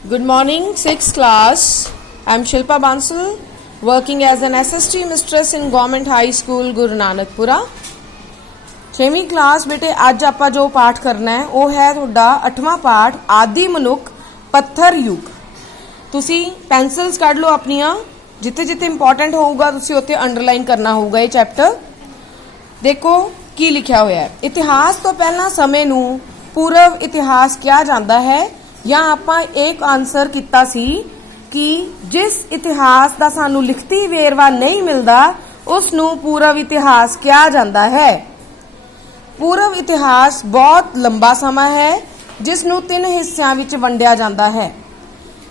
Good morning, 6th class. I am Shilpa Bansal, working as an SST mistress in Government High School, Guru Nanakpura. 6वीं class बेटे अज आपां जो पाठ करना है वो है तुहाडा 8वां पाठ आदि मनुख पत्थर युग। तुसी पेंसिल्स कढ लो अपनियां, जिथे जिथे इंपॉर्टेंट होगा तुसी उत्थे अंडरलाइन करना होगा। ये चैप्टर देखो की लिखा हुआ है। इतिहास तो पहला समय नूं पूर्व इतिहास किया जाता है, या आपां एक आंसर किया सी कि जिस इतिहास का सानू लिखती वेरवा नहीं मिलता उस नूं पूर्व इतिहास किया जाता है। पूर्व इतिहास बहुत लंबा समय है जिस नूं 3 हिस्सों विच वंडिया जाता है।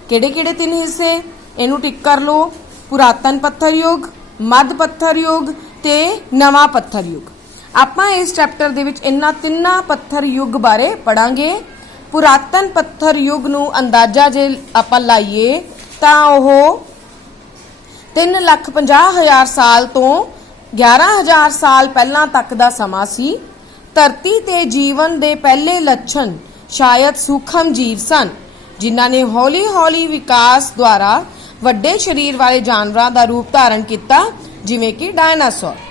किहड़े-किहड़े 3 हिस्से इनू टिक कर लो। पुरातन पत्थर युग, मध्य पत्थर युग ते नवां पत्थर युग। आपां इस चैप्टर दे विच इन्हां तिन्नां पत्थर युग बारे पढ़ांगे। पुरातन पत्थर युग नूं अंदाजा जे आपां लाइए तां ओह 3,50,000 साल तो 11,000 साल पहलां तक दा समा सी। धरती ते जीवन दे पहले लक्षण शायद सूखम जीव सन, जिन्हां ने हौली हौली विकास द्वारा वड्डे शरीर वाले जानवरां दा रूप धारण किया, जिवें कि डायनासौर।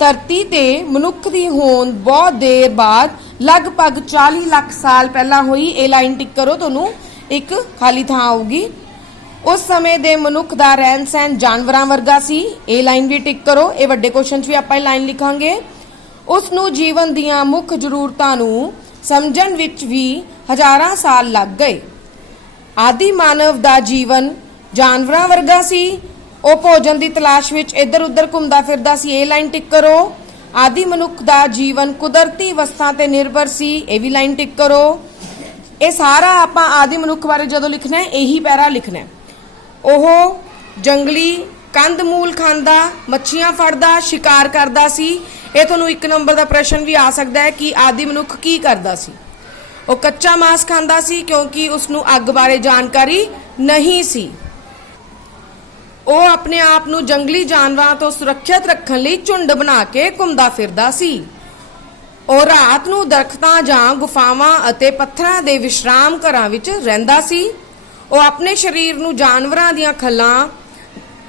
धरती ते मनुख दी होंद बहुत देर बाद लगभग 40 लाख साल पहला हुई। ए लाइन टिक करो, तुहानूं एक खाली थां आऊगी। उस समय दे मनुख दा रहन सहन जानवरां वर्गा सी। ए लाइन भी टिक करो। ये वड्डे क्वेश्चन भी आपां लाइन लिखांगे। उस नूं जीवन दीआं मुख जरूरतां नूं समझण विच भी हज़ारां साल लग गए। आदि मानव दा जीवन जानवरां वर्गा सी। ਉਹ ਭੋਜਨ ਦੀ ਤਲਾਸ਼ ਵਿੱਚ ਇੱਧਰ ਉੱਧਰ ਘੁੰਮਦਾ ਫਿਰਦਾ ਸੀ। ਇਹ ਲਾਈਨ ਟਿਕ ਕਰੋ। ਆਦि ਮਨੁੱਖ ਦਾ ਜੀਵਨ ਕੁਦਰਤੀ ਵਸਤਾਂ ਤੇ ਨਿਰਭਰ ਸੀ। ਇਹ ਵੀ ਲਾਈਨ ਟਿਕ ਕਰੋ। ਇਹ ਸਾਰਾ ਆਪਾਂ ਆਦि ਮਨੁੱਖ ਬਾਰੇ ਜਦੋਂ ਲਿਖਣਾ ਹੈ ਇਹੀ ਪੈਰਾ ਲਿਖਣਾ ਹੈ। ਉਹ ਜੰਗਲੀ ਕੰਦ ਮੂਲ ਖਾਂਦਾ, ਮੱਛੀਆਂ ਫੜਦਾ, ਸ਼ਿਕਾਰ ਕਰਦਾ ਸੀ। ਇਹ ਤੁਹਾਨੂੰ 1 ਨੰਬਰ ਦਾ ਪ੍ਰਸ਼ਨ ਵੀ ਆ ਸਕਦਾ ਹੈ ਕਿ ਆਦि ਮਨੁੱਖ ਕੀ ਕਰਦਾ ਸੀ। ਉਹ ਕੱਚਾ ਮਾंस ਖਾਂਦਾ ਸੀ ਕਿਉਂਕਿ ਉਸ ਨੂੰ ਅੱਗ ਬਾਰੇ ਜਾਣਕਾਰੀ ਨਹੀਂ ਸੀ। ਉਹ ਆਪਣੇ ਆਪ ਨੂੰ ਜੰਗਲੀ ਜਾਨਵਰਾਂ ਤੋਂ ਸੁਰੱਖਿਅਤ ਰੱਖਣ ਲਈ ਝੁੰਡ ਬਣਾ ਕੇ ਘੁੰਮਦਾ ਫਿਰਦਾ ਸੀ। ਉਹ ਰਾਤ ਨੂੰ ਦਰਖਤਾਂ ਜਾਂ ਗੁਫਾਵਾਂ ਅਤੇ ਪੱਥਰਾਂ ਦੇ ਵਿਸ਼ਰਾਮ ਘਰਾਂ ਵਿੱਚ ਰਹਿੰਦਾ ਸੀ। ਉਹ ਆਪਣੇ ਸਰੀਰ ਨੂੰ ਜਾਨਵਰਾਂ ਦੀਆਂ ਖੱਲਾਂ,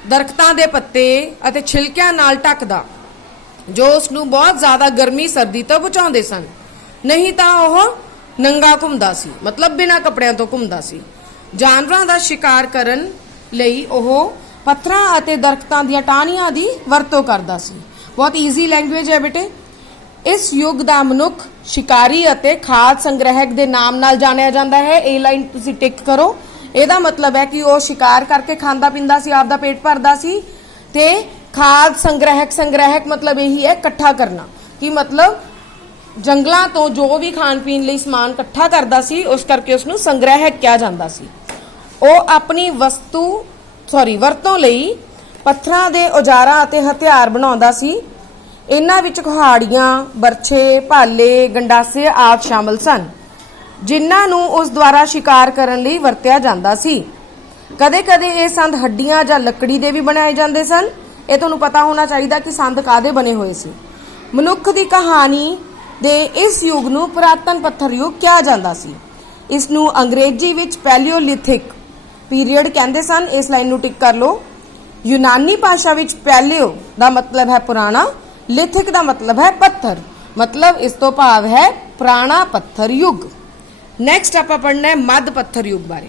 ਦਰਖਤਾਂ ਦੇ ਪੱਤੇ ਅਤੇ ਛਿਲਕਿਆਂ ਨਾਲ ਢੱਕਦਾ, ਜੋ ਉਸ ਨੂੰ ਬਹੁਤ ਜ਼ਿਆਦਾ ਗਰਮੀ ਸਰਦੀ ਤੋਂ ਬਚਾਉਂਦੇ ਸਨ। ਨਹੀਂ ਤਾਂ ਉਹ ਨੰਗਾ ਘੁੰਮਦਾ ਸੀ, ਮਤਲਬ ਬਿਨਾਂ ਕੱਪੜਿਆਂ ਤੋਂ ਘੁੰਮਦਾ ਸੀ। ਜਾਨਵਰਾਂ ਦਾ ਸ਼ਿਕਾਰ ਕਰਨ ਲਈ ਉਹ ਪੱਥਰਾਂ ਅਤੇ ਦਰਖਤਾਂ ਦੀਆਂ ਟਾਹਣੀਆਂ ਦੀ ਵਰਤੋਂ ਕਰਦਾ ਸੀ। ਬਹੁਤ ਈਜ਼ੀ ਲੈਂਗੁਏਜ ਹੈ ਬੇਟੇ। ਇਸ ਯੁੱਗ ਦਾ ਮਨੁੱਖ ਸ਼ਿਕਾਰੀ ਅਤੇ ਖਾਦ ਸੰਗ੍ਰਹਿਕ ਦੇ ਨਾਮ ਨਾਲ ਜਾਣਿਆ ਜਾਂਦਾ ਹੈ। ਇਹ ਲਾਈਨ ਤੁਸੀਂ ਟਿਕ ਕਰੋ। ਇਹਦਾ ਮਤਲਬ ਹੈ ਕਿ ਉਹ ਸ਼ਿਕਾਰ ਕਰਕੇ ਖਾਂਦਾ ਪੀਂਦਾ ਸੀ, ਆਪਦਾ ਪੇਟ ਭਰਦਾ ਸੀ। ਤੇ ਖਾਦ ਸੰਗ੍ਰਹਿਕ ਮਤਲਬ ਇਹੀ ਹੈ ਇਕੱਠਾ ਕਰਨਾ, ਕਿ ਮਤਲਬ ਜੰਗਲਾਂ ਤੋਂ ਜੋ ਵੀ ਖਾਣ ਪੀਣ ਲਈ ਸਮਾਨ ਇਕੱਠਾ ਕਰਦਾ ਸੀ, ਉਸ ਕਰਕੇ ਉਸ ਨੂੰ ਸੰਗ੍ਰਹਿਕ ਕਿਹਾ ਜਾਂਦਾ ਸੀ। ਉਹ ਆਪਣੀ ਵਰਤੋਂ ਲਈ ਪੱਥਰਾਂ ਦੇ ਔਜ਼ਾਰਾਂ ਅਤੇ ਹਥਿਆਰ ਬਣਾਉਂਦਾ ਸੀ। ਇਹਨਾਂ ਵਿੱਚ ਕੁਹਾੜੀਆਂ, ਬਰਛੇ, ਭਾਲੇ, ਗੰਡਾਸੇ ਆਦਿ ਸ਼ਾਮਲ ਸਨ, ਜਿਨ੍ਹਾਂ ਨੂੰ ਉਸ ਦੁਆਰਾ ਸ਼ਿਕਾਰ ਕਰਨ ਲਈ ਵਰਤਿਆ ਜਾਂਦਾ ਸੀ। ਕਦੇ-ਕਦੇ ਇਹ ਸੰਦ ਹੱਡੀਆਂ ਜਾਂ ਲੱਕੜੀ ਦੇ ਵੀ ਬਣਾਏ ਜਾਂਦੇ ਸਨ। ਇਹ ਤੁਹਾਨੂੰ ਪਤਾ ਹੋਣਾ ਚਾਹੀਦਾ ਕਿ ਸੰਦ ਕਾਹਦੇ ਬਣੇ ਹੋਏ ਸੀ। ਮਨੁੱਖ ਦੀ ਕਹਾਣੀ ਦੇ ਇਸ ਯੁੱਗ ਨੂੰ ਪੁਰਾਤਨ ਪੱਥਰ ਯੁੱਗ ਕਿਹਾ ਜਾਂਦਾ ਸੀ। ਇਸ ਨੂੰ ਅੰਗਰੇਜ਼ੀ ਵਿੱਚ ਪੈਲੀਓਲਿਥਿਕ ਪੀਰੀਅਡ ਕਹਿੰਦੇ ਸਨ। ਇਸ ਲਾਈਨ ਨੂੰ ਟਿਕ ਕਰ ਲਓ। यूनानी भाषा विच पैलियो का मतलब है पुराना, लिथिक का मतलब है पत्थर, मतलब इस तो भाव है पुराना पत्थर युग। नैक्सट आप पढ़ना है मध्य पत्थर युग बारे।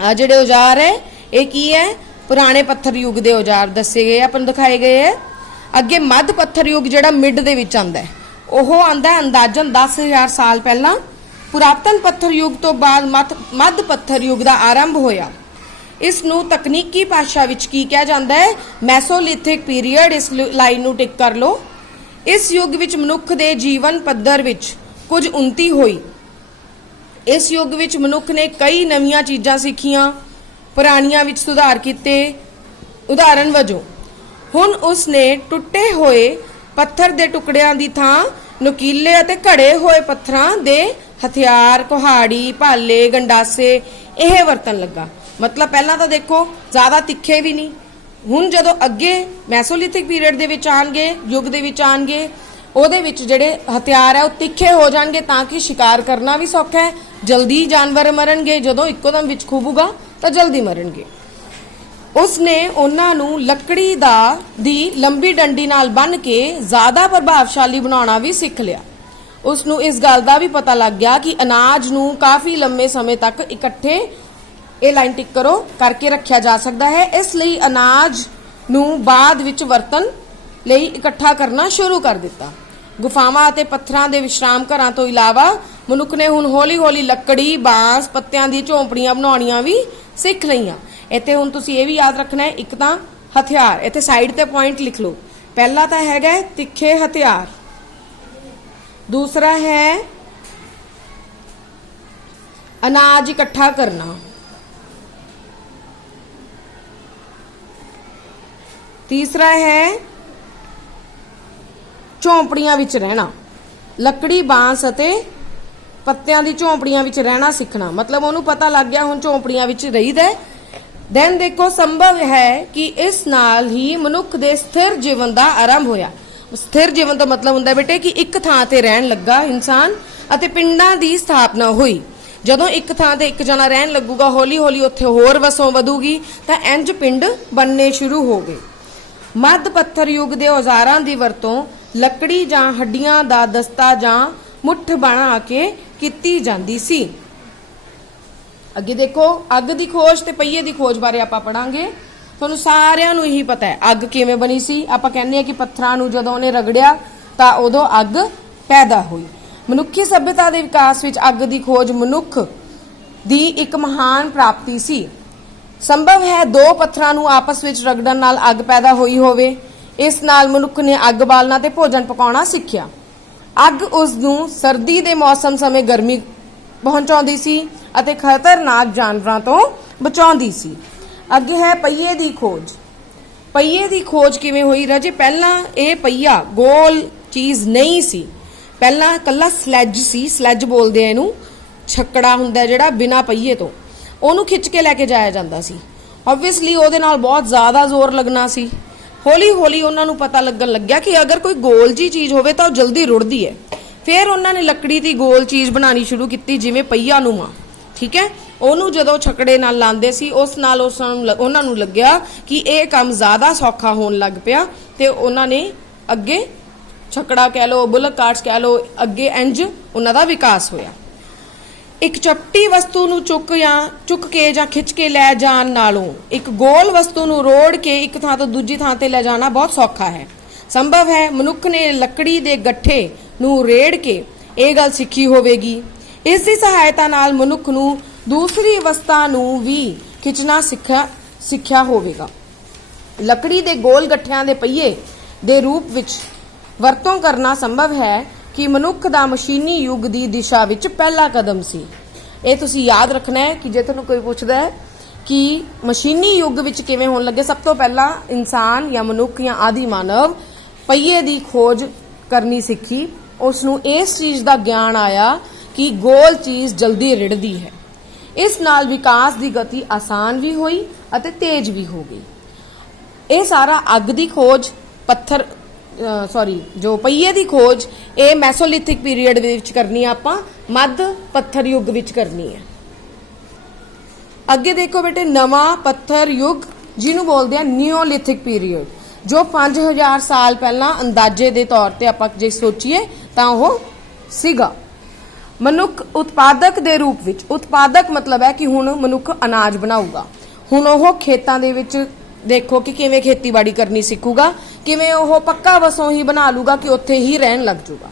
आ जिहड़े औजार है ये की है, पुराने पत्थर युग के औजार दसे गए, अपन दिखाए गए है। अगे मध्य पत्थर युग जिहड़ा मिड दे विच आंदा है, ओह आंदा है अंदाजन 10,000 साल पहला। पुरातन पत्थर युग तो बाद मध्य पत्थर युग का आरंभ होया। इस नूं तकनीकी भाषा विच की कहा जाता है, मैसोलिथिक पीरीयड। इस लाइन नूं टिक कर लो। इस युग विच मनुख दे जीवन पद्धर विच कुछ उन्नति हुई। इस युग विच मनुख ने कई नवीं चीज़ां सीखियां, पुरानियां विच सुधार किते। उदाहरण वजों हुण उसने टुटे हुए पत्थर दे टुकड़ियां दी थां नुकीले अते घड़े हुए पत्थरां दे हथियार, कुहाड़ी, भाले, गंडासे यह वरतन लगा। मतलब पहला तो देखो ज़्यादा तिखे भी नहीं। हुण जदों अगे मैसोलिथिक पीरियड दे विच आणगे, युग दे विच आणगे, ਉਹਦੇ ਵਿੱਚ ਜਿਹੜੇ ਹਥਿਆਰ ਹੈ ਉਹ ਤਿੱਖੇ ਹੋ ਜਾਣਗੇ ਤਾਂ ਕਿ ਸ਼ਿਕਾਰ ਕਰਨਾ ਵੀ ਸੌਖਾ ਹੈ, ਜਲਦੀ ਜਾਨਵਰ ਮਰਨਗੇ, ਜਦੋਂ ਇੱਕੋਦਮ ਵਿੱਚ ਖੂਬੂਗਾ ਤਾਂ ਜਲਦੀ ਮਰਨਗੇ। ਉਸਨੇ ਉਹਨਾਂ ਨੂੰ ਲੱਕੜੀ ਦੀ ਲੰਬੀ ਡੰਡੀ ਨਾਲ ਬੰਨ੍ਹ ਕੇ ਜ਼ਿਆਦਾ ਪ੍ਰਭਾਵਸ਼ਾਲੀ ਬਣਾਉਣਾ ਵੀ ਸਿੱਖ ਲਿਆ। ਉਸ ਨੂੰ ਇਸ ਗੱਲ ਦਾ ਵੀ ਪਤਾ ਲੱਗ ਗਿਆ ਕਿ ਅਨਾਜ ਨੂੰ ਕਾਫੀ ਲੰਮੇ ਸਮੇਂ ਤੱਕ ਇਕੱਠੇ, ਇਹ ਲਾਈਨ ਟਿਕ ਕਰੋ, ਕਰਕੇ ਰੱਖਿਆ ਜਾ ਸਕਦਾ ਹੈ। ਇਸ ਲਈ ਅਨਾਜ ਨੂੰ ਬਾਅਦ ਵਿੱਚ ਵਰਤਣ ਲਈ ਇਕੱਠਾ ਕਰਨਾ ਸ਼ੁਰੂ ਕਰ ਦਿੱਤਾ। ਗੁਫਾਵਾਂ ਅਤੇ ਪੱਥਰਾਂ ਦੇ ਵਿਸ਼ਰਾਮ ਘਰਾਂ ਤੋਂ ਇਲਾਵਾ ਮਨੁੱਖ ਨੇ ਹੁਣ ਹੌਲੀ-ਹੌਲੀ ਲੱਕੜੀ, ਬਾਂਸ, ਪੱਤਿਆਂ ਦੀ ਝੌਂਪੜੀਆਂ ਬਣਾਉਣੀਆਂ ਵੀ ਸਿੱਖ ਲਈਆਂ। ਇੱਥੇ ਹੁਣ ਤੁਸੀਂ ਇਹ ਵੀ ਯਾਦ ਰੱਖਣਾ ਹੈ, ਇੱਕ ਤਾਂ ਹਥਿਆਰ, ਇੱਥੇ ਸਾਈਡ ਤੇ ਪੁਆਇੰਟ ਲਿਖ ਲਓ। ਪਹਿਲਾ ਤਾਂ ਹੈਗਾ ਤਿੱਖੇ ਹਥਿਆਰ, ਦੂਸਰਾ ਹੈ ਅਨਾਜ ਇਕੱਠਾ ਕਰਨਾ, ਤੀਸਰਾ ਹੈ ਝੌਂਪੜੀਆਂ ਵਿੱਚ ਰਹਿਣਾ, ਲੱਕੜੀ, ਬਾਂਸ ਅਤੇ ਪੱਤਿਆਂ ਦੀ ਝੌਂਪੜੀਆਂ ਵਿੱਚ ਰਹਿਣਾ ਸਿੱਖਣਾ। ਮਤਲਬ ਉਹਨੂੰ ਪਤਾ ਲੱਗ ਗਿਆ ਹੁਣ ਝੌਂਪੜੀਆਂ ਵਿੱਚ ਰਹੀਦਾ। ਦੈਨ ਦੇਖੋ, ਸੰਭਵ ਹੈ ਕਿ ਇਸ ਨਾਲ ਹੀ ਮਨੁੱਖ ਦੇ ਸਥਿਰ ਜੀਵਨ ਦਾ ਆਰੰਭ ਹੋਇਆ। ਸਥਿਰ ਜੀਵਨ ਦਾ ਮਤਲਬ ਹੁੰਦਾ ਬੇਟੇ ਕਿ ਇੱਕ ਥਾਂ ਤੇ ਰਹਿਣ ਲੱਗਾ ਇਨਸਾਨ ਅਤੇ ਪਿੰਡਾਂ ਦੀ ਸਥਾਪਨਾ ਹੋਈ। ਜਦੋਂ ਇੱਕ ਥਾਂ ਤੇ ਇੱਕ ਜਣਾ ਰਹਿਣ ਲੱਗੂਗਾ, ਹੌਲੀ-ਹੌਲੀ ਉੱਥੇ ਹੋਰ ਵਸੋਂ ਵਧੂਗੀ ਤਾਂ ਇੰਜ ਪਿੰਡ ਬਣਨੇ ਸ਼ੁਰੂ ਹੋ ਗਏ। ਮੱਧ ਪੱਥਰ ਯੁੱਗ ਦੇ ਔਜ਼ਾਰਾਂ ਦੀ ਵਰਤੋਂ ਲੱਕੜੀ ਜਾਂ ਹੱਡੀਆਂ ਦਾ ਦਸਤਾ ਜਾਂ ਮੁੱਠ ਬਣਾ ਕੇ ਕੀਤੀ ਜਾਂਦੀ ਸੀ। ਅੱਗੇ ਦੇਖੋ, ਅੱਗ ਦੀ ਖੋਜ ਤੇ ਪਹੀਏ ਦੀ ਖੋਜ ਬਾਰੇ ਆਪਾਂ ਪੜਾਂਗੇ। ਤੁਹਾਨੂੰ ਸਾਰਿਆਂ ਨੂੰ ਇਹੀ ਪਤਾ ਹੈ ਅੱਗ ਕਿਵੇਂ ਬਣੀ ਸੀ। ਆਪਾਂ ਕਹਿੰਦੇ ਆ ਕਿ ਪੱਥਰਾਂ ਨੂੰ ਜਦੋਂ ਉਹਨੇ ਰਗੜਿਆ ਤਾਂ ਉਦੋਂ ਅੱਗ ਪੈਦਾ ਹੋਈ। ਮਨੁੱਖੀ ਸਭਿਅਤਾ ਦੇ ਵਿਕਾਸ ਵਿੱਚ ਅੱਗ ਦੀ ਖੋਜ ਮਨੁੱਖ ਦੀ ਇੱਕ ਮਹਾਨ ਪ੍ਰਾਪਤੀ ਸੀ। ਸੰਭਵ ਹੈ ਦੋ ਪੱਥਰਾਂ ਨੂੰ ਆਪਸ ਵਿੱਚ ਰਗੜਨ ਨਾਲ ਅੱਗ ਪੈਦਾ ਹੋਈ ਹੋਵੇ। ਇਸ ਨਾਲ ਮਨੁੱਖ ਨੇ ਅੱਗ ਬਾਲਣਾ ਤੇ ਭੋਜਨ ਪਕਾਉਣਾ ਸਿੱਖਿਆ। ਅੱਗ ਉਸ ਨੂੰ ਸਰਦੀ ਦੇ ਮੌਸਮ ਸਮੇਂ ਗਰਮੀ ਪਹੁੰਚਾਉਂਦੀ ਸੀ ਅਤੇ ਖਤਰਨਾਕ ਜਾਨਵਰਾਂ ਤੋਂ ਬਚਾਉਂਦੀ ਸੀ। ਅੱਗੇ ਹੈ ਪਹੀਏ ਦੀ ਖੋਜ। ਪਹੀਏ ਦੀ ਖੋਜ ਕਿਵੇਂ ਹੋਈ ਰਾਜੇ? ਪਹਿਲਾਂ ਇਹ ਪਹੀਆ ਗੋਲ ਚੀਜ਼ ਨਹੀਂ ਸੀ, ਪਹਿਲਾਂ ਕੱਲਾ ਸਲੈਜ ਸੀ। ਸਲੈਜ ਬੋਲਦੇ ਆ ਇਹਨੂੰ, ਛੱਕੜਾ ਹੁੰਦਾ ਜਿਹੜਾ ਬਿਨਾਂ ਪਹੀਏ ਤੋਂ, ਉਹਨੂੰ ਖਿੱਚ ਕੇ ਲੈ ਕੇ ਜਾਇਆ ਜਾਂਦਾ ਸੀ। ਆਬਵੀਅਸਲੀ ਉਹਦੇ ਨਾਲ ਬਹੁਤ ਜ਼ਿਆਦਾ ਜ਼ੋਰ ਲੱਗਣਾ ਸੀ। ਹੌਲੀ-ਹੌਲੀ ਉਹਨਾਂ ਨੂੰ ਪਤਾ ਲੱਗਣ ਲੱਗਿਆ ਕਿ ਅਗਰ ਕੋਈ ਗੋਲ ਜੀ ਚੀਜ਼ ਹੋਵੇ ਤਾਂ ਉਹ ਜਲਦੀ ਰੁੜਦੀ ਹੈ। ਫਿਰ ਉਹਨਾਂ ਨੇ ਲੱਕੜੀ ਦੀ ਗੋਲ ਚੀਜ਼ ਬਣਾਉਣੀ ਸ਼ੁਰੂ ਕੀਤੀ, ਜਿਵੇਂ ਪਹੀਆ ਨੂੰਮਾ, ਠੀਕ ਹੈ। ਉਹਨੂੰ ਜਦੋਂ ਛੱਕੜੇ ਨਾਲ ਲਾਉਂਦੇ ਸੀ, ਉਸ ਨਾਲ ਉਹਨਾਂ ਨੂੰ ਲੱਗਿਆ ਕਿ ਇਹ ਕੰਮ ਜ਼ਿਆਦਾ ਸੌਖਾ ਹੋਣ ਲੱਗ ਪਿਆ ਤੇ ਉਹਨਾਂ ਨੇ ਅੱਗੇ ਛੱਕੜਾ ਕਹਿ ਲਓ, ਬੁਲਕ ਕਾਰਟਸ ਕਹਿ ਲਓ, ਅੱਗੇ ਇੰਜ ਉਹਨਾਂ ਦਾ ਵਿਕਾਸ ਹੋਇਆ। ਇੱਕ ਚਪਟੀ ਵਸਤੂ ਨੂੰ ਚੁੱਕ ਕੇ ਜਾਂ ਖਿੱਚ ਕੇ ਲੈ ਜਾਣ ਨਾਲੋਂ ਇੱਕ ਗੋਲ ਵਸਤੂ ਨੂੰ ਰੋੜ ਕੇ ਇੱਕ ਥਾਂ ਤੋਂ ਦੂਜੀ ਥਾਂ ਤੇ ਲੈ ਜਾਣਾ ਬਹੁਤ ਸੌਖਾ ਹੈ। ਸੰਭਵ ਹੈ ਮਨੁੱਖ ਨੇ ਲੱਕੜੀ ਦੇ ਗੱਠੇ ਨੂੰ ਰੇੜ ਕੇ ਇਹ ਗੱਲ ਸਿੱਖੀ ਹੋਵੇਗੀ। ਇਸ ਦੀ ਸਹਾਇਤਾ ਨਾਲ ਮਨੁੱਖ ਨੂੰ ਦੂਸਰੀ ਵਸਤਾਂ ਨੂੰ ਵੀ ਖਿੱਚਣਾ ਸਿੱਖਿਆ ਹੋਵੇਗਾ। ਲੱਕੜੀ ਦੇ ਗੋਲ ਗੱਠਿਆਂ ਦੇ ਪਹੀਏ ਦੇ ਰੂਪ ਵਿੱਚ ਵਰਤੋਂ ਕਰਨਾ ਸੰਭਵ ਹੈ ਕਿ ਮਨੁੱਖ ਦਾ ਮਸ਼ੀਨੀ ਯੁੱਗ ਦੀ ਦਿਸ਼ਾ ਵਿੱਚ ਪਹਿਲਾ ਕਦਮ ਸੀ। ਇਹ ਤੁਸੀਂ ਯਾਦ ਰੱਖਣਾ ਹੈ ਕਿ ਜੇ ਤੁਹਾਨੂੰ ਕੋਈ ਪੁੱਛਦਾ ਹੈ ਕਿ ਮਸ਼ੀਨੀ ਯੁੱਗ ਵਿੱਚ ਕਿਵੇਂ ਹੋਣ ਲੱਗੇ, ਸਭ ਤੋਂ ਪਹਿਲਾਂ ਇਨਸਾਨ ਜਾਂ ਮਨੁੱਖ ਜਾਂ ਆਦਿ ਮਾਨਵ ਪਹੀਏ ਦੀ ਖੋਜ ਕਰਨੀ ਸਿੱਖੀ। ਉਸ ਨੂੰ ਇਸ ਚੀਜ਼ ਦਾ ਗਿਆਨ ਆਇਆ ਕਿ ਗੋਲ ਚੀਜ਼ ਜਲਦੀ ਰਿੜਦੀ ਹੈ। ਇਸ ਨਾਲ ਵਿਕਾਸ ਦੀ ਗਤੀ ਆਸਾਨ ਵੀ ਹੋਈ ਅਤੇ ਤੇਜ਼ ਵੀ ਹੋ ਗਈ। ਇਹ ਸਾਰਾ ਅੱਗ ਦੀ ਖੋਜ, ਜੋ ਪਹੀਏ ਦੀ ਖੋਜ, ਇਹ ਮੈਸੋਲਿਥਿਕ ਪੀਰੀਅਡ ਵਿੱਚ ਕਰਨੀ ਆ, ਆਪਾਂ ਮੱਧ ਪੱਥਰ ਯੁੱਗ ਵਿੱਚ ਕਰਨੀ ਹੈ। ਅੱਗੇ ਦੇਖੋ ਬੇਟੇ, ਨਵਾਂ ਪੱਥਰ ਯੁੱਗ, ਜਿਹਨੂੰ ਬੋਲਦੇ ਆ ਨਿਓਲਿਥਿਕ ਪੀਰੀਅਡ, ਜੋ 5000 ਸਾਲ ਪਹਿਲਾਂ ਅੰਦਾਜ਼ੇ ਦੇ ਤੌਰ ਤੇ ਆਪਾਂ ਜੇ ਸੋਚੀਏ ਤਾਂ ਉਹ ਸੀਗਾ। ਮਨੁੱਖ ਉਤਪਾਦਕ ਦੇ ਰੂਪ ਵਿੱਚ, ਉਤਪਾਦਕ ਮਤਲਬ ਹੈ ਕਿ ਹੁਣ ਮਨੁੱਖ ਅਨਾਜ ਬਣਾਊਗਾ। ਹੁਣ ਉਹ ਖੇਤਾਂ ਦੇ ਵਿੱਚ ਦੇਖੋ ਕਿ ਕਿਵੇਂ ਖੇਤੀਬਾੜੀ ਕਰਨੀ ਸਿੱਖੂਗਾ, ਕਿਵੇਂ ਉਹ ਪੱਕਾ ਵਸੋਂ ਹੀ ਬਣਾ ਲੂਗਾ ਕਿ ਉੱਥੇ ਹੀ ਰਹਿਣ ਲੱਗ ਜੂਗਾ।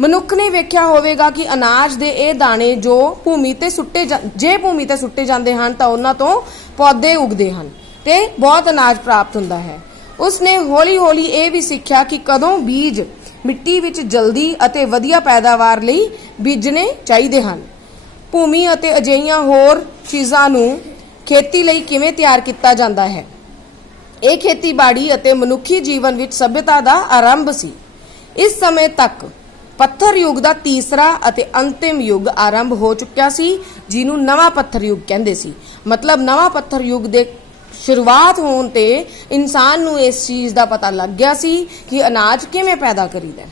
ਮਨੁੱਖ ਨੇ ਵੇਖਿਆ ਹੋਵੇਗਾ ਕਿ ਅਨਾਜ ਦੇ ਇਹ ਦਾਣੇ ਜੋ ਭੂਮੀ ਤੇ ਸੁੱਟੇ ਜਾਂਦੇ ਹਨ ਤਾਂ ਉਹਨਾਂ ਤੋਂ ਪੌਦੇ ਉੱਗਦੇ ਹਨ ਤੇ ਬਹੁਤ ਅਨਾਜ ਪ੍ਰਾਪਤ ਹੁੰਦਾ ਹੈ। ਉਸਨੇ ਹੌਲੀ-ਹੌਲੀ ਇਹ ਵੀ ਸਿੱਖਿਆ ਕਿ ਕਦੋਂ ਬੀਜ ਮਿੱਟੀ ਵਿੱਚ ਜਲਦੀ ਅਤੇ ਵਧੀਆ ਪੈਦਾਵਾਰ ਲਈ ਬੀਜਣੇ ਚਾਹੀਦੇ ਹਨ। ਭੂਮੀ ਅਤੇ ਅਜਿਹੀਆਂ ਹੋਰ ਚੀਜ਼ਾਂ ਨੂੰ ਖੇਤੀ ਲਈ ਕਿਵੇਂ ਤਿਆਰ ਕੀਤਾ ਜਾਂਦਾ ਹੈ। ਇਹ ਖੇਤੀਬਾੜੀ ਅਤੇ ਮਨੁੱਖੀ ਜੀਵਨ ਵਿੱਚ ਸਭਿਅਤਾ ਦਾ ਆਰੰਭ ਸੀ। ਇਸ ਸਮੇਂ ਤੱਕ ਪੱਥਰ ਯੁੱਗ ਦਾ ਤੀਸਰਾ ਅਤੇ ਅੰਤਿਮ ਯੁੱਗ ਆਰੰਭ ਹੋ ਚੁੱਕਿਆ ਸੀ, ਜਿਹਨੂੰ ਨਵਾਂ ਪੱਥਰ ਯੁੱਗ ਕਹਿੰਦੇ ਸੀ। ਮਤਲਬ ਨਵਾਂ ਪੱਥਰ ਯੁੱਗ ਦੇ ਸ਼ੁਰੂਆਤ ਹੋਣ ਤੇ ਇਨਸਾਨ ਨੂੰ ਇਸ ਚੀਜ਼ ਦਾ ਪਤਾ ਲੱਗ ਗਿਆ ਸੀ ਕਿ ਅਨਾਜ ਕਿਵੇਂ ਪੈਦਾ ਕਰੀਦਾ।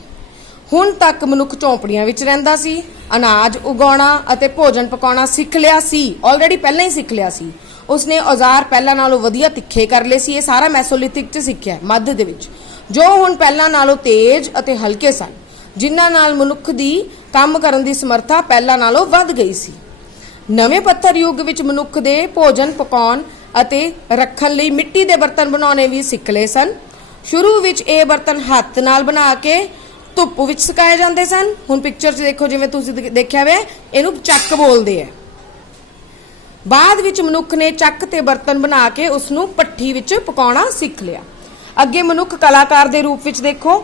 ਹੁਣ ਤੱਕ ਮਨੁੱਖ ਝੌਂਪੜੀਆਂ ਵਿੱਚ ਰਹਿੰਦਾ ਸੀ, ਅਨਾਜ ਉਗਾਉਣਾ ਅਤੇ ਭੋਜਨ ਪਕਾਉਣਾ ਸਿੱਖ ਲਿਆ ਸੀ, ਆਲਰੇਡੀ ਪਹਿਲਾਂ ਹੀ ਸਿੱਖ ਲਿਆ ਸੀ। ਉਸਨੇ ਔਜ਼ਾਰ ਪਹਿਲਾਂ ਨਾਲੋਂ ਵਧੀਆ ਤਿੱਖੇ ਕਰ ਲਏ ਸੀ। ਇਹ ਸਾਰਾ ਮੈਸੋਲਿਥਿਕ 'ਚ ਸਿੱਖਿਆ, ਮੱਧ ਦੇ ਵਿੱਚ, ਜੋ ਹੁਣ ਪਹਿਲਾਂ ਨਾਲੋਂ ਤੇਜ਼ ਅਤੇ ਹਲਕੇ ਸਨ, ਜਿਨ੍ਹਾਂ ਨਾਲ ਮਨੁੱਖ ਦੀ ਕੰਮ ਕਰਨ ਦੀ ਸਮਰੱਥਾ ਪਹਿਲਾਂ ਨਾਲੋਂ ਵੱਧ ਗਈ ਸੀ। ਨਵੇਂ ਪੱਥਰ ਯੁੱਗ ਵਿੱਚ ਮਨੁੱਖ ਦੇ ਭੋਜਨ ਪਕਾਉਣ ਅਤੇ ਰੱਖਣ ਲਈ ਮਿੱਟੀ ਦੇ ਬਰਤਨ ਬਣਾਉਣੇ ਵੀ ਸਿੱਖ ਲਏ ਸਨ। ਸ਼ੁਰੂ ਵਿੱਚ ਇਹ ਬਰਤਨ ਹੱਥ ਨਾਲ ਬਣਾ ਕੇ ਧੁੱਪ ਵਿੱਚ ਸੁਕਾਏ ਜਾਂਦੇ ਸਨ। ਹੁਣ ਪਿਕਚਰ 'ਚ ਦੇਖੋ, ਜਿਵੇਂ ਤੁਸੀਂ ਦੇਖਿਆ ਵੇ, ਇਹਨੂੰ ਚੱਕ ਬੋਲਦੇ ਆ। ਬਾਅਦ ਵਿੱਚ ਮਨੁੱਖ ਨੇ ਚੱਕ ਤੇ ਬਰਤਨ ਬਣਾ ਕੇ ਉਸ ਨੂੰ ਭੱਠੀ ਵਿੱਚ ਪਕਾਉਣਾ ਸਿੱਖ ਲਿਆ। ਅੱਗੇ ਮਨੁੱਖ ਕਲਾਕਾਰ ਦੇ ਰੂਪ ਵਿੱਚ ਦੇਖੋ,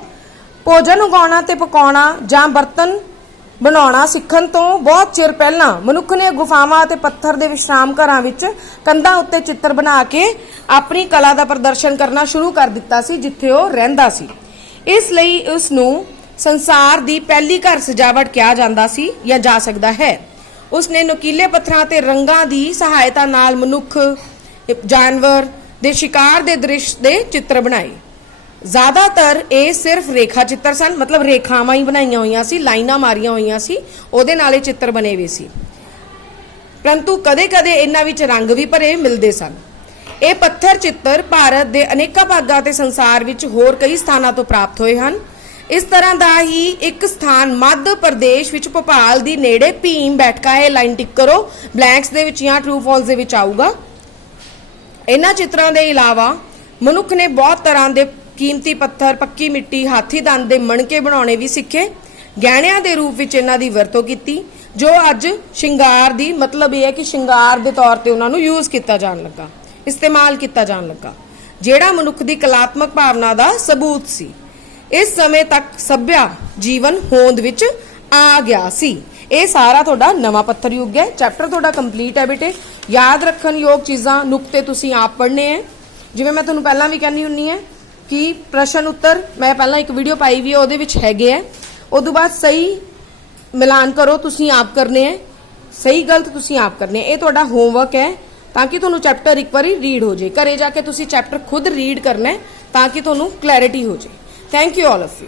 ਭੋਜਨ ਉਗਾਉਣਾ ਤੇ ਪਕਾਉਣਾ ਜਾਂ ਬਰਤਨ ਬਣਾਉਣਾ ਸਿੱਖਣ ਤੋਂ ਬਹੁਤ ਚਿਰ ਪਹਿਲਾਂ ਮਨੁੱਖ ਨੇ ਗੁਫਾਵਾਂ ਅਤੇ ਪੱਥਰ ਦੇ ਵਿਸ਼ਰਾਮ ਘਰਾਂ ਵਿੱਚ ਕੰਧਾਂ ਉੱਤੇ ਚਿੱਤਰ ਬਣਾ ਕੇ ਆਪਣੀ ਕਲਾ ਦਾ ਪ੍ਰਦਰਸ਼ਨ ਕਰਨਾ ਸ਼ੁਰੂ ਕਰ ਦਿੱਤਾ ਸੀ, ਜਿੱਥੇ ਉਹ ਰਹਿੰਦਾ ਸੀ। ਇਸ ਲਈ ਉਸ ਨੂੰ ਸੰਸਾਰ ਦੀ ਪਹਿਲੀ ਘਰ ਸਜਾਵਟ ਕਿਹਾ ਜਾਂਦਾ ਸੀ ਜਾਂ ਜਾ ਸਕਦਾ ਹੈ। ਉਸਨੇ ਨੁਕੀਲੇ ਪੱਥਰਾਂ ਤੇ ਰੰਗਾਂ ਦੀ ਸਹਾਇਤਾ ਨਾਲ ਮਨੁੱਖ, ਜਾਨਵਰ ਦੇ ਸ਼ਿਕਾਰ ਦੇ ਦ੍ਰਿਸ਼ ਦੇ ਚਿੱਤਰ ਬਣਾਏ। ਜ਼ਿਆਦਾਤਰ ਇਹ ਸਿਰਫ ਰੇਖਾ ਚਿੱਤਰ ਸਨ, ਮਤਲਬ ਰੇਖਾਵਾਂ ਹੀ ਬਣਾਈਆਂ ਹੋਈਆਂ ਸੀ, ਲਾਈਨਾਂ ਮਾਰੀਆਂ ਹੋਈਆਂ ਸੀ, ਉਹਦੇ ਨਾਲ ਇਹ ਚਿੱਤਰ ਬਣੇ ਹੋਏ ਸੀ। ਪਰੰਤੂ ਕਦੇ-ਕਦੇ ਇਹਨਾਂ ਵਿੱਚ ਰੰਗ ਵੀ ਭਰੇ ਮਿਲਦੇ ਸਨ। ਇਹ ਪੱਥਰ ਚਿੱਤਰ ਭਾਰਤ ਦੇ ਅਨੇਕਾਂ ਭਾਗਾਂ ਤੇ ਸੰਸਾਰ ਵਿੱਚ ਹੋਰ ਕਈ ਸਥਾਨਾਂ ਤੋਂ ਪ੍ਰਾਪਤ ਹੋਏ ਹਨ। ਇਸ ਤਰ੍ਹਾਂ ਦਾ ਹੀ ਇੱਕ ਸਥਾਨ ਮੱਧ ਪ੍ਰਦੇਸ਼ ਵਿੱਚ ਭੋਪਾਲ ਦੀ ਨੇੜੇ ਭੀਮ ਬੈਠਕਾ ਹੈ। ਲਾਈਨ ਟਿਕ ਕਰੋ, ਬਲੈਂਕਸ ਦੇ ਵਿੱਚ ਜਾਂ ਟਰੂ ਫਾਲਸ ਦੇ ਵਿੱਚ ਆਊਗਾ। ਇਹਨਾਂ ਚਿੱਤਰਾਂ ਦੇ ਇਲਾਵਾ ਮਨੁੱਖ ਨੇ ਬਹੁਤ ਤਰ੍ਹਾਂ ਦੇ ਕੀਮਤੀ ਪੱਥਰ, ਪੱਕੀ ਮਿੱਟੀ, ਹਾਥੀ ਦੰਦ ਦੇ ਮਣਕੇ ਬਣਾਉਣੇ ਵੀ ਸਿੱਖੇ। ਗਹਿਣਿਆਂ ਦੇ ਰੂਪ ਵਿੱਚ ਇਹਨਾਂ ਦੀ ਵਰਤੋਂ ਕੀਤੀ, ਜੋ ਅੱਜ ਸ਼ਿੰਗਾਰ ਦੀ, ਮਤਲਬ ਇਹ ਹੈ ਕਿ ਸ਼ਿੰਗਾਰ ਦੇ ਤੌਰ ਤੇ ਉਹਨਾਂ ਨੂੰ ਯੂਜ਼ ਕੀਤਾ ਜਾਣ ਲੱਗਾ, ਇਸਤੇਮਾਲ ਕੀਤਾ ਜਾਣ ਲੱਗਾ, ਜਿਹੜਾ ਮਨੁੱਖ ਦੀ ਕਲਾਤਮਕ ਭਾਵਨਾ ਦਾ ਸਬੂਤ ਸੀ। ਇਸ ਸਮੇਂ ਤੱਕ ਸੱਭਿਆ ਜੀਵਨ ਹੋਂਦ ਵਿੱਚ ਆ ਗਿਆ ਸੀ। ਇਹ ਸਾਰਾ ਤੁਹਾਡਾ ਨਵਾਂ ਪੱਥਰ ਯੁੱਗ ਹੈ। ਚੈਪਟਰ ਤੁਹਾਡਾ ਕੰਪਲੀਟ ਹੈ ਬੇਟੇ। ਯਾਦ ਰੱਖਣ ਯੋਗ ਚੀਜ਼ਾਂ, ਨੁਕਤੇ ਤੁਸੀਂ ਆਪ ਪੜ੍ਹਨੇ ਹੈ। ਜਿਵੇਂ ਮੈਂ ਤੁਹਾਨੂੰ ਪਹਿਲਾਂ ਵੀ ਕਹਿੰਦੀ ਹੁੰਨੀ ਹੈ ਕਿ ਪ੍ਰਸ਼ਨ ਉੱਤਰ ਮੈਂ ਪਹਿਲਾਂ ਇੱਕ ਵੀਡੀਓ ਪਾਈ ਵੀ ਹੈ, ਉਹਦੇ ਵਿੱਚ ਹੈਗੇ ਹੈ। ਉਦੋਂ ਬਾਅਦ ਸਹੀ ਮਿਲਾਨ ਕਰੋ, ਤੁਸੀਂ ਆਪ ਕਰਨੇ ਹੈ, ਸਹੀ ਗਲਤ ਤੁਸੀਂ ਆਪ ਕਰਨੇ। ਇਹ ਤੁਹਾਡਾ ਹੋਮਵਰਕ ਹੈ, ਤਾਂ ਕਿ ਤੁਹਾਨੂੰ ਚੈਪਟਰ ਇੱਕ ਵਾਰੀ ਰੀਡ ਹੋ ਜਾਏ। ਘਰੇ ਜਾ ਕੇ ਤੁਸੀਂ ਚੈਪਟਰ ਖੁਦ ਰੀਡ ਕਰਨਾ ਹੈ, ਤਾਂ ਕਿ ਤੁਹਾਨੂੰ ਕਲੈਰਿਟੀ ਹੋ ਜਾਏ। Thank you all of you.